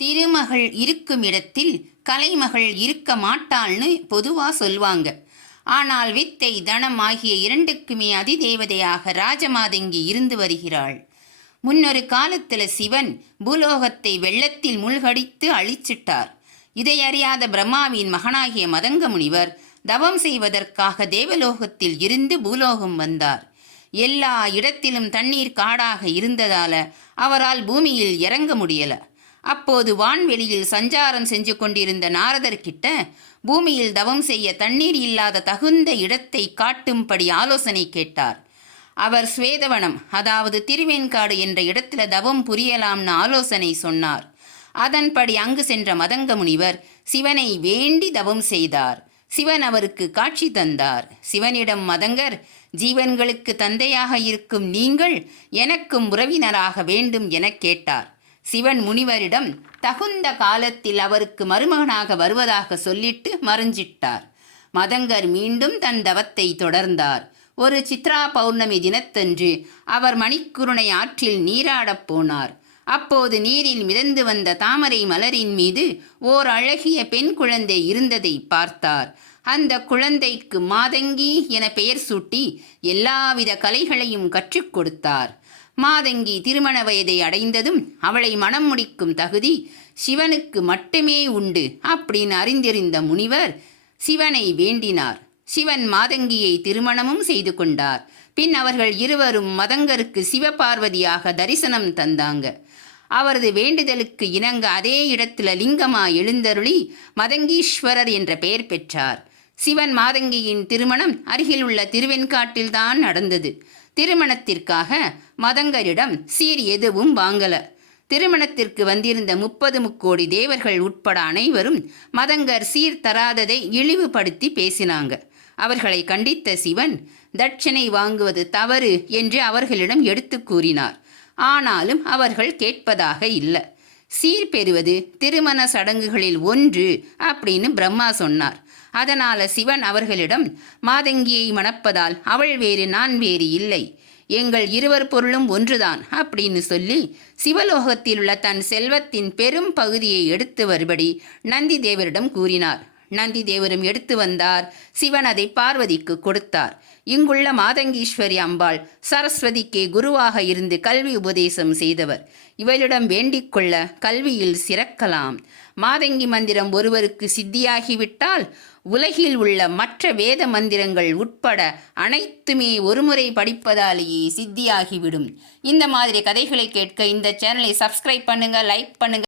திருமகள் இருக்கும் இடத்தில் கலைமகள் இருக்க மாட்டாள்னு பொதுவாக சொல்வாங்க. ஆனால் வித்தை தனம் ஆகிய இரண்டுக்குமே அதிதேவதையாக ராஜமாதங்கி இருந்து வருகிறாள். முன்னொரு காலத்தில் சிவன் பூலோகத்தை வெள்ளத்தில் முழ்கடித்து அழிச்சிட்டார். இதை அறியாத பிரம்மாவின் மகனாகிய மதங்க முனிவர் தவம் செய்வதற்காக தேவலோகத்தில் இருந்து பூலோகம் வந்தார். எல்லா இடத்திலும் தண்ணீர் காடாக இருந்ததால அவரால் பூமியில் இறங்க முடியல. அப்போது வான்வெளியில் சஞ்சாரம் செஞ்சு கொண்டிருந்த நாரதர்கிட்ட பூமியில் தவம் செய்ய தண்ணீர் இல்லாத தகுந்த இடத்தை காட்டும்படி ஆலோசனை கேட்டார். அவர் ஸ்வேதவனம் அதாவது திருவேன்காடு என்ற இடத்துல தவம் புரியலாம்னு ஆலோசனை சொன்னார். அதன்படி அங்கு சென்ற மதங்க முனிவர் சிவனை வேண்டி தவம் செய்தார். சிவன் அவருக்கு காட்சி தந்தார். சிவனிடம் மதங்கர் ஜீவன்களுக்கு தந்தையாக இருக்கும் நீங்கள் எனக்கும் உறவினராக வேண்டும் எனக் கேட்டார். சிவன் முனிவரிடம் தகுந்த காலத்தில் அவருக்கு மருமகனாக வருவதாக சொல்லிட்டு மறைஞ்சிட்டார். மதங்கர் மீண்டும் தன் தவத்தை தொடர்ந்தார். ஒரு சித்ரா பௌர்ணமி தினத்தன்று அவர் மணிக்குருணை ஆற்றில் நீராடப் போனார். அப்போது நீரில் மிதந்து வந்த தாமரை மலரின் மீது ஓர் அழகிய பெண் குழந்தை இருந்ததை பார்த்தார். அந்த குழந்தைக்கு மாதங்கி என பெயர் சூட்டி எல்லாவித கலைகளையும் கற்றுக் கொடுத்தார். மாதங்கி திருமண வயதை அடைந்ததும் அவளை மணம் முடிக்கும் தகுதி சிவனுக்கு மட்டுமே உண்டு அப்படின்னு அறிந்திருந்த முனிவர் சிவனை வேண்டினார். சிவன் மாதங்கியை திருமணமும் செய்து கொண்டார். பின் அவர்கள் இருவரும் மதங்கருக்கு சிவபார்வதியாக தரிசனம் தந்தாங்க. அவரது வேண்டுதலுக்கு இணங்க அதே இடத்துல லிங்கமா எழுந்தருளி மதங்கீஸ்வரர் என்ற பெயர் பெற்றார். சிவன் மாதங்கியின் திருமணம் அருகிலுள்ள திருவெண்காட்டில்தான் நடந்தது. திருமணத்திற்காக மதங்கரிடம் சீர் எதுவும் வாங்கல. திருமணத்திற்கு வந்திருந்த முப்பது முக்கோடி தேவர்கள் உட்பட அனைவரும் மதங்கர் சீர் தராததை இழிவுபடுத்தி பேசினாங்க. அவர்களை கண்டித்த சிவன் தட்சிணை வாங்குவது தவறு என்று அவர்களிடம் எடுத்து கூறினார். ஆனாலும் அவர்கள் கேட்பதாக இல்லை. சீர் பெறுவது திருமண சடங்குகளில் ஒன்று அப்படின்னு பிரம்மா சொன்னார். அதனால சிவன் அவர்களிடம் மாதங்கியை மணப்பதால் அவள் வேறு நான் வேறு இல்லை. எங்கள் இருவர் பொருளும் ஒன்றுதான் அப்படின்னு சொல்லி சிவலோகத்தில் உள்ள தன் செல்வத்தின் பெரும் பகுதியை எடுத்து வருபடி நந்தி தேவரிடம் கூறினார். நந்தி தேவரும் எடுத்து வந்தார். சிவன் அதை பார்வதிக்கு கொடுத்தார். இங்குள்ள மாதங்கீஸ்வரி அம்பாள் சரஸ்வதிக்கே குருவாக இருந்து கல்வி உபதேசம் செய்தவர். இவளிடம் வேண்டிக் கொள்ள கல்வியில் சிறக்கலாம். மாதங்கி மந்திரம் ஒருவருக்கு சித்தியாகிவிட்டால் உலகில் உள்ள மற்ற வேத மந்திரங்கள் உட்பட அனைத்துமே ஒருமுறை படிப்பதாலேயே சித்தியாகிவிடும். இந்த மாதிரி கதைகளை கேட்க இந்த சேனலை சப்ஸ்கிரைப் பண்ணுங்க லைக் பண்ணுங்க.